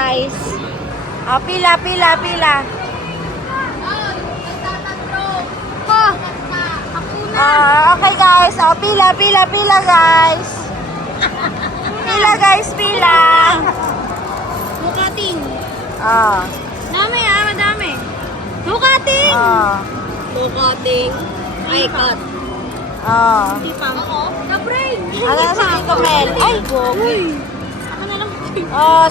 guys. Pila. Okay guys. Pila guys. Pila. Bukating. Madami. Bukating. Bukating. Ay, cut. Hindi pa. Ako? Na-brain. Ano si Tito Mel? Ay, gogi. Ako na lang.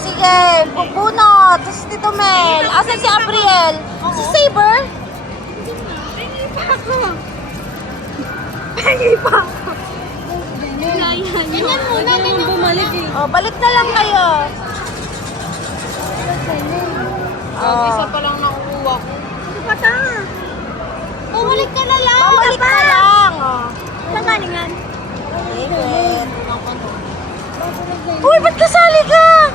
Sige. Bunot. Tapos Tito Mel. Asan si Abriel? Si Saber? Pengi pa ako. Ganyan muna, ganyan bumalik eh. Balik na lang kayo. Isa pa lang nakukuha ko. Ano pa ta? Bumalik ka na lang. Balik na lang. Saan galingan? Uy, ba't kasali ka?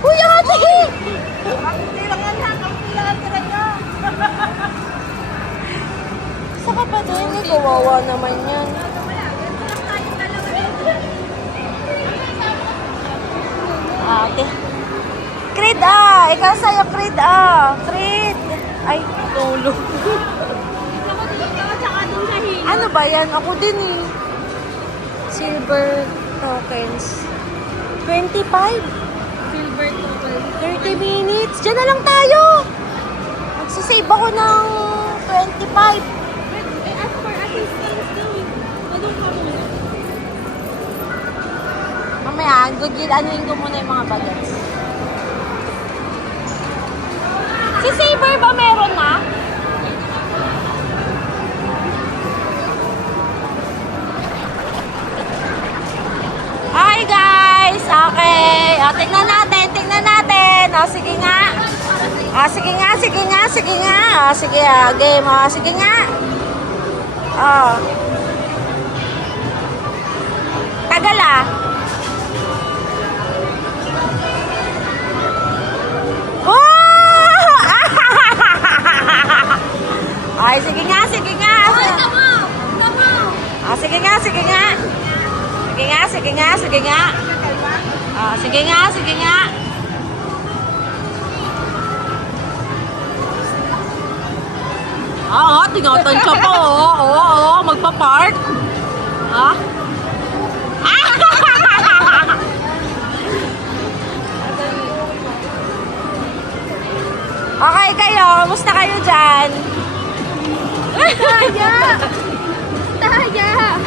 Uy, ate! Saka pa din, kawawa naman yan. Ate. Creed ikaw sa'yo, Creed Creed. Ay, tulog. Ano ba yan? Ako din eh. Silver tokens. 25? Silver total. 30 minutes. Diyan na lang tayo. Magsasave ako ng 25. As for assistance daw. Anong ka muna? Mamaya, anuin ko muna yung mga bagets. Si Saber ba meron na? Hi guys! Okay. Tingnan natin. Sige nga. Sige nga. Sige, game. Sige nga. Tagal Ay, sige nga. Ay, tama! Sige nga. Sige nga. Tinatansya pa, magpa-park. Okay kayo, kamusta kayo dyan? Taya!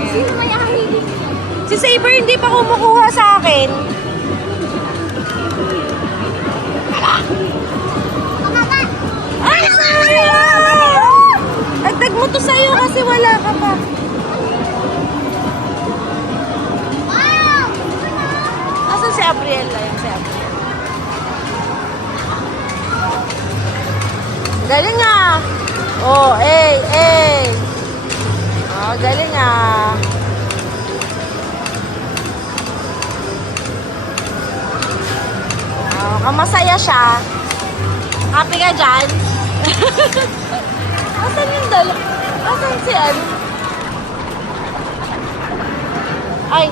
Sino may ahilig? Si Saber hindi pa kumukuha sa akin. Ay, sayang! Dagdag mo to sa'yo kasi wala ka pa. Wow! Asan si Abriel? Ayun si Abriel. Galing nga. Galing nga. Masaya siya. Happy ka dyan? Asan yung dala? Asan si ano? Ay,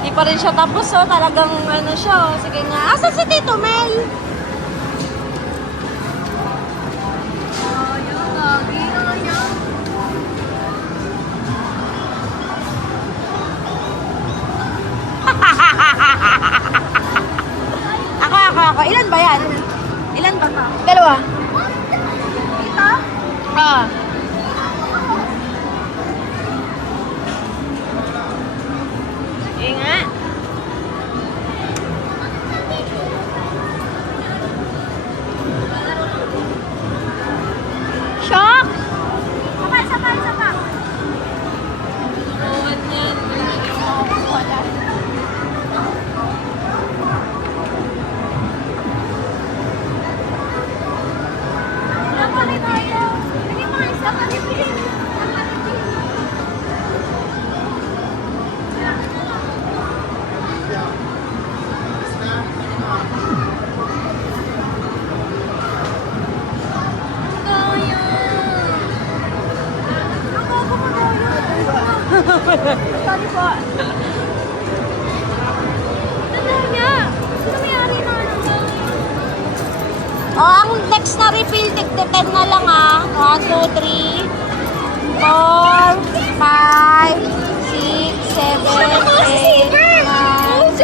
di pa rin siya tapos talagang ano siya. Sige nga. Asan si Tito Mel? Ako. Ilan ba yan? Ilan ba? Dalawa. Ito? Sige nga. Shock! Sabay. ang next na refill, tigda 10 na lang ah. 1, 2, 3, 4, 5, 6, 7, 8, 9.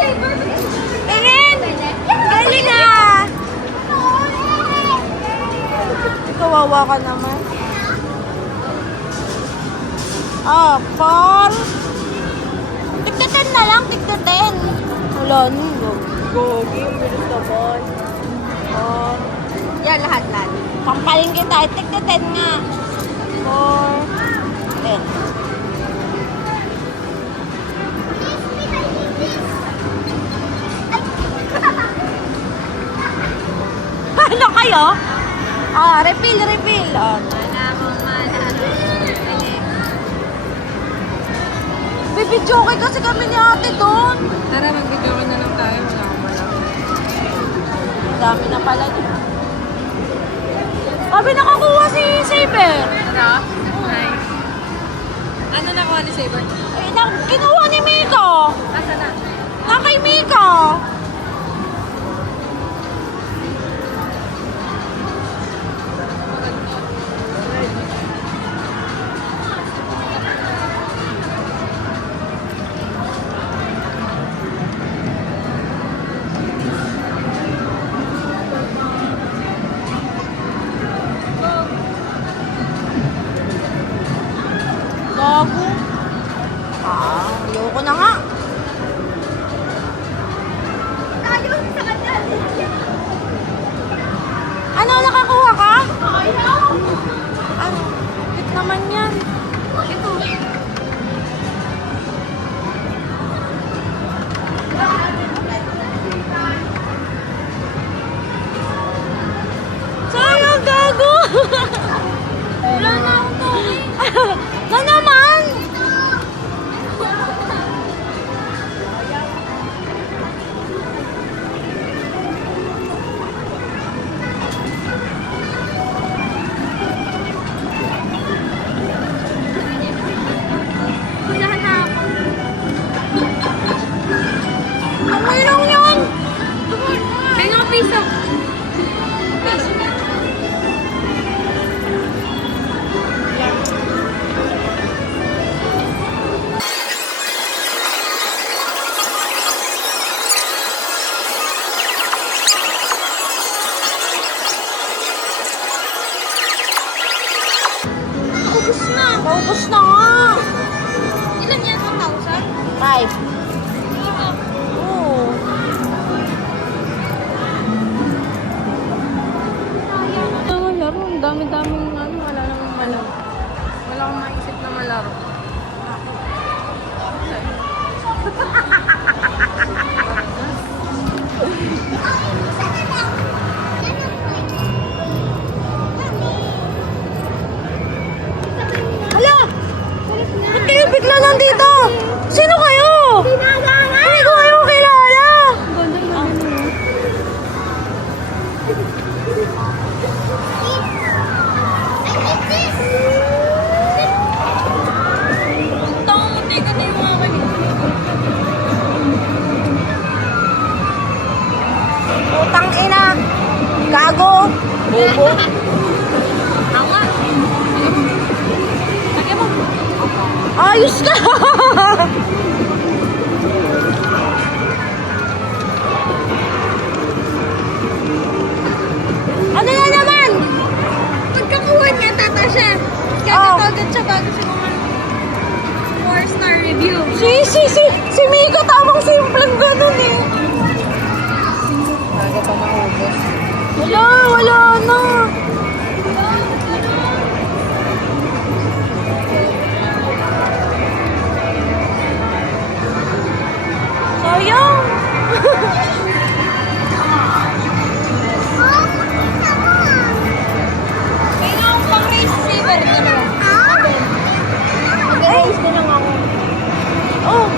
Tingin! Galing ah! Kawawa ka naman. Oh, 4. Tigda 10 na lang, tigda 10. Wala nyo. Gogi, bilis naman. Oh. Yan, lahat. Pampaling kita, tigda 10 nga. 4, 10. Ano kayo? Ah, refill. Oh. Bibidyo kasi kami ni ate doon. Tara, mag-video na lang tayo. Wala akong malaki. Ang dami na pala niya. Sabi nakakuha si Saber. Tara. Nice. Ano nakuha ni Saber? Eh, kinuha ni Miko. Asa na? Na kay Miko. Gago. Ayoko na nga. Ano, nakakuha ka? Ano? Bit naman yan. Ito. Sayang, gago. Wala na akong to. Na naman. Wala na ako. Ang mayroong yun. Hang on, piso. Ubus na. Ubus na nga. Ilan yan? 1,000? 5. Ito. Oo. Wala laro. Ang dami-daming ano. Wala namang malaro. Wala akong maisip na malaro. Hala! Ba't kayo bigla nandito? Sino kayo? Hindi ko kayo kilala. Putang ina. Gago. Bobo. Ayos ka. Ano na naman? Pagkakuha niya, tata siya. Kaya Oh. kagad siya bago siya mga 4-star review. Si Miko tamang simpleng ganun eh. Bago pa maubos. Wala na. Sayang. Kaya akong pang-race saver na naman. Mag-race na lang ako. Oh.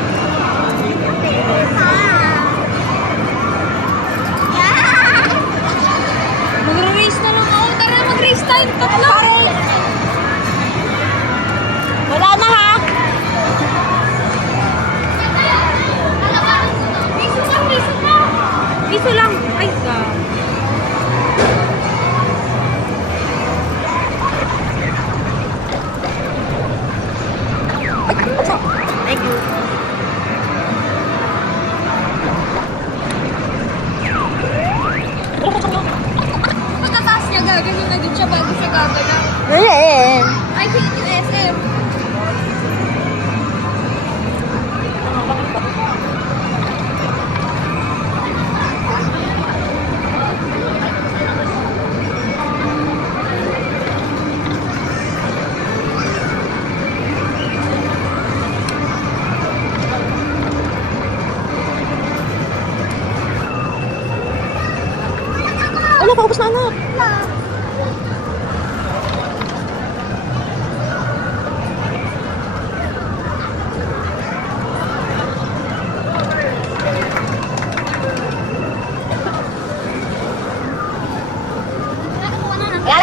Ano, paubos na anak. Wala lang. Wala na nga.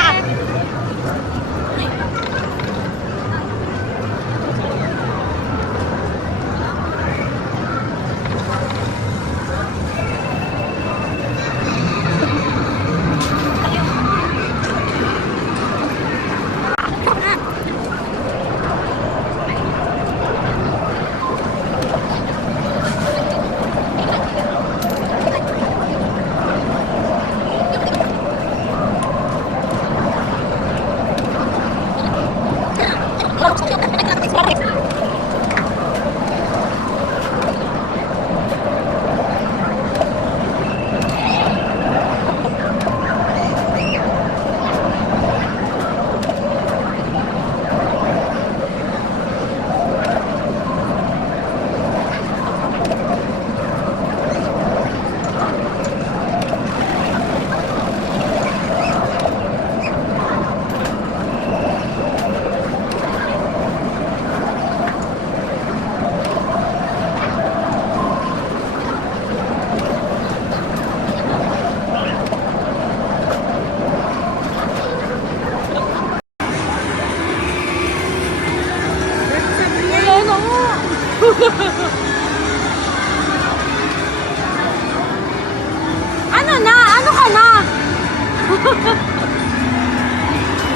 Ano na? Ano ka na?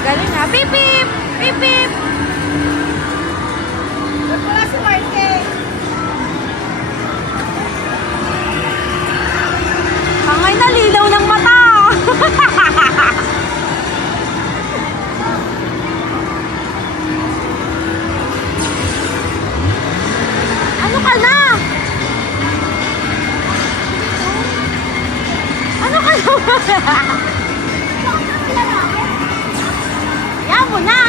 Galing nga. Pip, pip! Pip, pip! Wala si Marte. Hangay na lilaw ng mata. Ano ka na? Ano ka na? Yan mo na.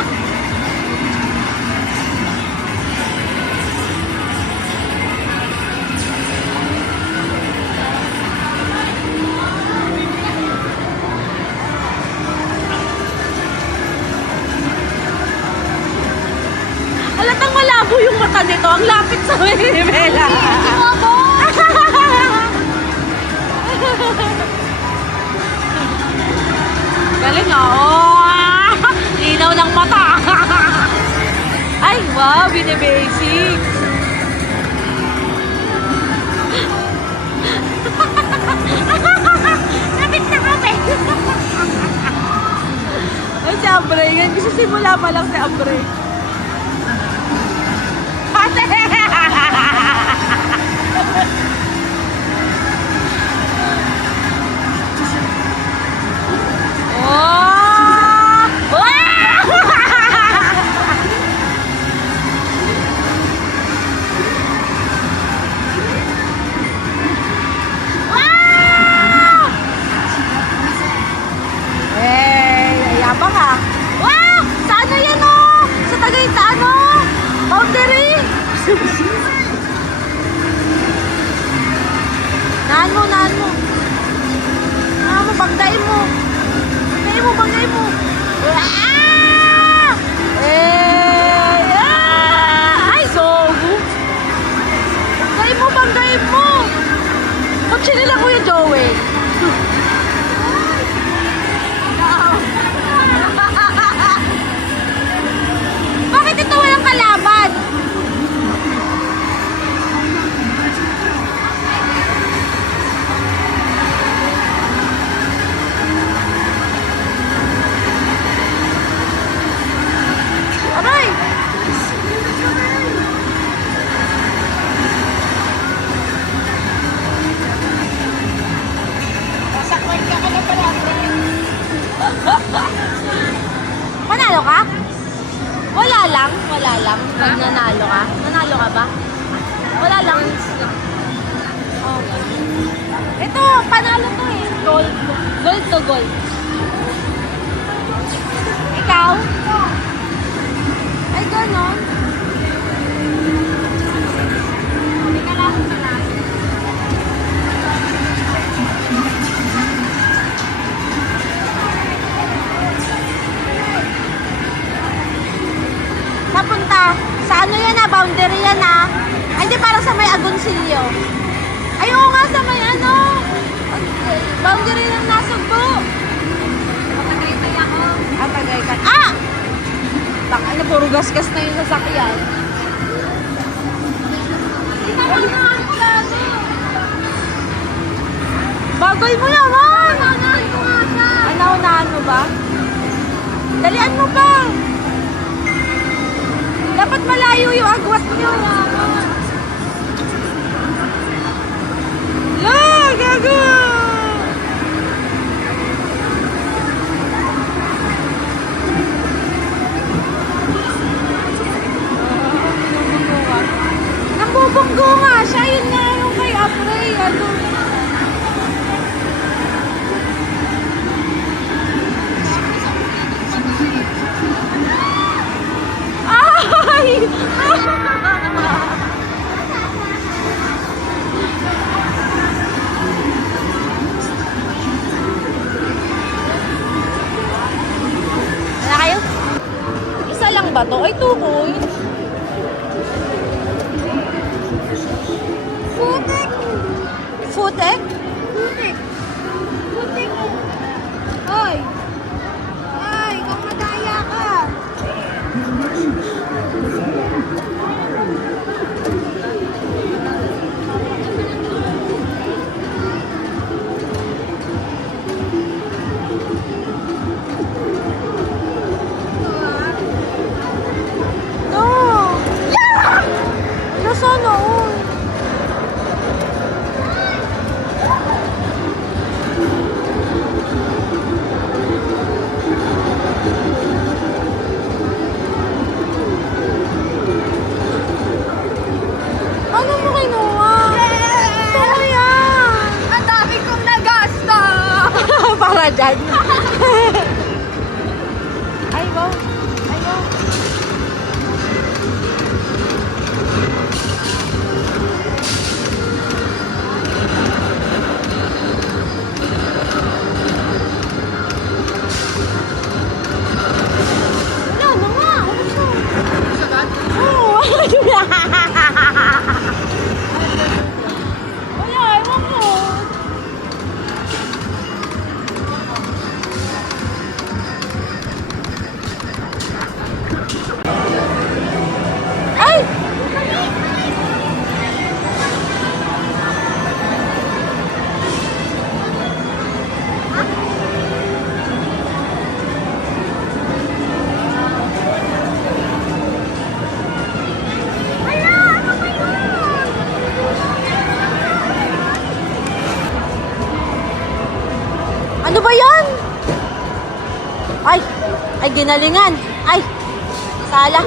Halatang malabo yung mata nito. Ang lapit sa Mela. Galing oh. Linaw ng mata. Ay, wow, binibasic. Napit na kami. Ay, si Abre. Yan, kasi simula pa lang si Abre. Ate! Oh! Wow! Hey, ayabang ha. Wow! Sa ano yan oh? Sa Tagaytay ano? Boundary! Naan mo, naan mo. Naan mo, banggain mo. Banggain mo, banggain mo. Ah! Eh! Ah! Ay, sogo. Banggain mo, banggain mo. Kotse nila Kuya Joey. Bakit ito walang kalaban? Aray! Sakwan ka na pala. Manalo ka? Wala lang, wala lang. Pag nanalo ka. Nanalo ka ba? Wala lang. Oh. Ito, panalo to eh. Gold. Gold to gold. Ikaw? Ay, ganon. Teka lang, teka lang. sa may Agoncillo. Ay, oo nga, sa may ano. Boundary ng Nasugbo. Tagaytay ako. Ah, Tagaytay. Ah! Baka na, puro gasgas na yung sasakyan. Bagal mo naman! Naunahan ko nga siya. Naunahan mo ba? Dalian mo pa! Dapat malayo yung agwat nyo. La! Gago! Nambubunggo nga siya. Yun nga yung kay Apray. Ano? Ay! Wala kayo? Isa lang ba to? Ay, tukoy. Futek! Futek? Putik. Putik. Hoy. Ay, kung madaya ka. No! Yeah! Nasaan all? Ano mo kinuha? Saan yan? Ang dami kong nagasta. Para dyan. Ay, wow. Ay, wow. Wala na nga. Ubus na. Oo. Wala, ewan ko. Ay! Wala, ano ba yun? Ano ba yan? Ay! Ay, ginalingan! Ay! Sala!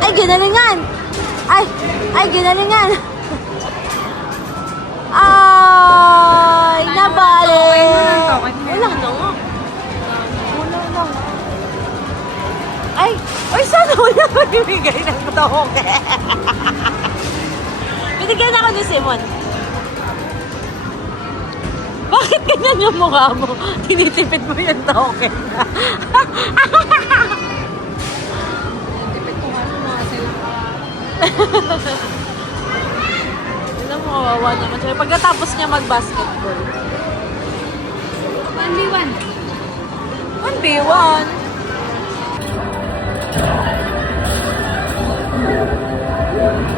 Ay, ginalingan! Ay! Ay, ginalingan! Ay! Nabali! Wala na nga. Wala na nga. Ay! Ay, sana wala magbibigay ng toke? Binigyan ako ni Simon. Bakit ganyan yung mukha mo? Tinitipid mo yung token. Tipid ko nga ng mga silang Alam mo, kawawa naman siya. Pagkatapos niya mag-basketball. 1v1. 1v1.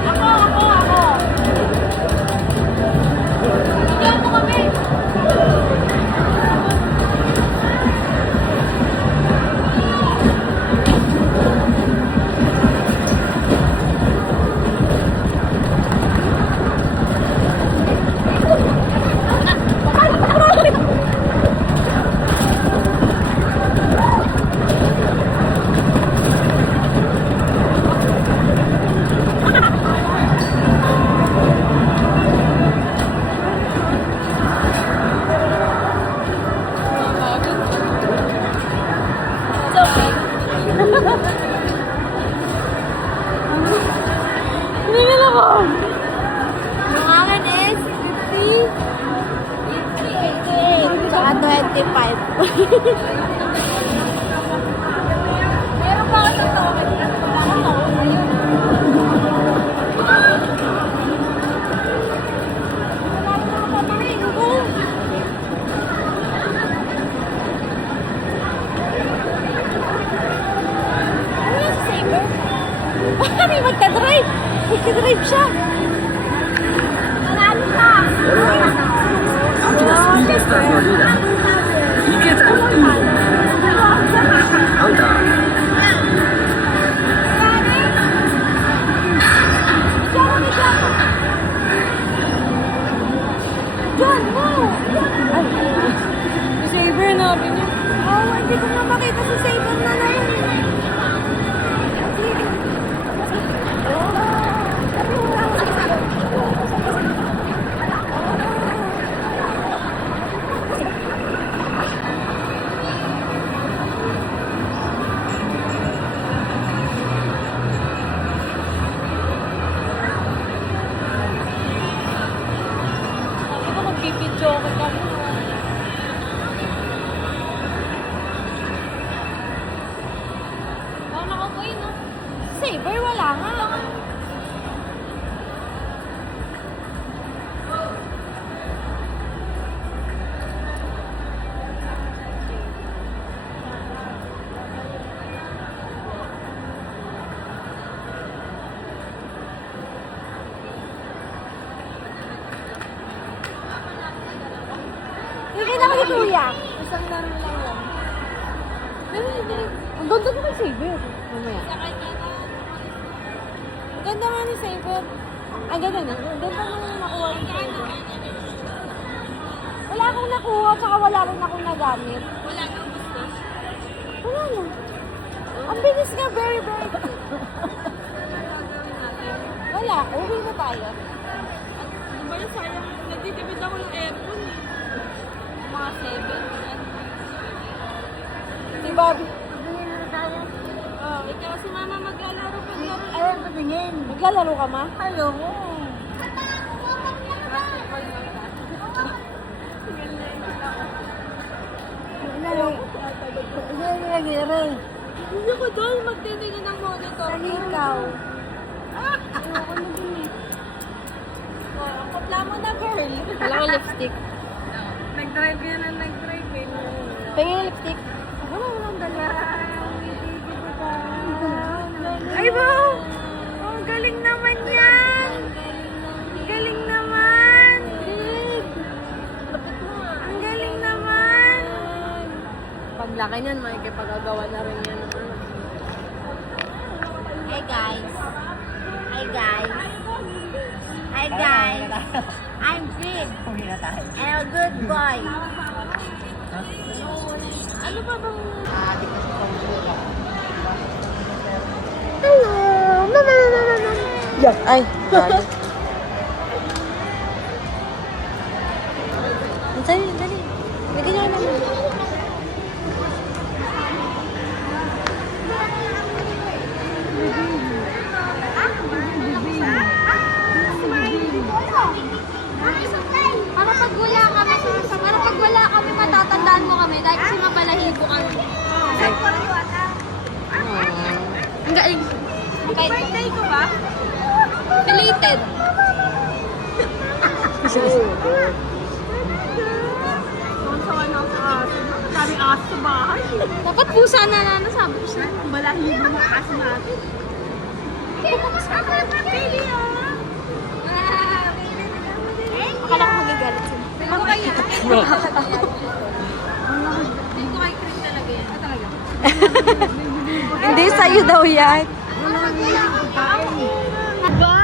Ako. Bigyan mo kami. Tingnan ako. Yung akin is 50. Saka 25. Meron pa ako sa token. Wala ko na. Nag-drive siya. Marami ka. アキナス BJ スターズのリーダー池谷ハンター John, mo! Si Saber namin yun. Oh, hindi ko na makita si Saber na na yun. Ako magbibidyo ako kami. Paano ako po yun, no? Saber, wala nga. Hindi na kami kuya. Isang laro lang lang. Ang ganda naman Saber. Mamaya. Ang ganda nga ni Saber. Ang ganda na. Ang ganda na nakuha ni Saber. Wala akong nakuha, tsaka wala rin akong nagamit. Wala kang gusto. Wala na. Ang bilis nga, very, very. Wala, uwi na tayo. Di ba yung sayang? Nagtitipid ako ng aircon. Mga 7. Si Bobby. Oh, ikaw si Mama maglalaro paglaro. Ayun, patingin. Maglalaro ka ma? Hello. Naglalaro. Hindi ko doon magtitingin ng monitor. Ikaw. Ayoko na din eh. Oh, kapla mo na, girl. Wala ko lipstick. Nag-drive yan na nag-drive eh. Tingin yung lipstick. Wala, walang dala. Ay, wow! Oh, ang galing naman yan! Ang galing naman! Lapit mo ah. Ang galing naman! Paglaki niyan, makikipag-agawa na rin yan. Hey guys! Hi guys! Hi guys! I'm big! And a good boy! Ano ba bang... Hello! Mama! Yuck! Ay! Sorry. Dali, dali. Bigyan niyo naman. Para pag wala kami, matatandaan mo kami dahil kasi mabalahibo kami. Ang galing. Birthday ko ba? Belated. Sawa na ako sa aso. Daming aso sa bahay. Dapat pusa na nasabi ko siya. Balahibo ng aso natin. Pili ah! Akala ko magagalit sila. Ano kaya? Hindi ko kay cream talaga yan. Ah, talaga? Hindi, sa'yo daw yan. Ba?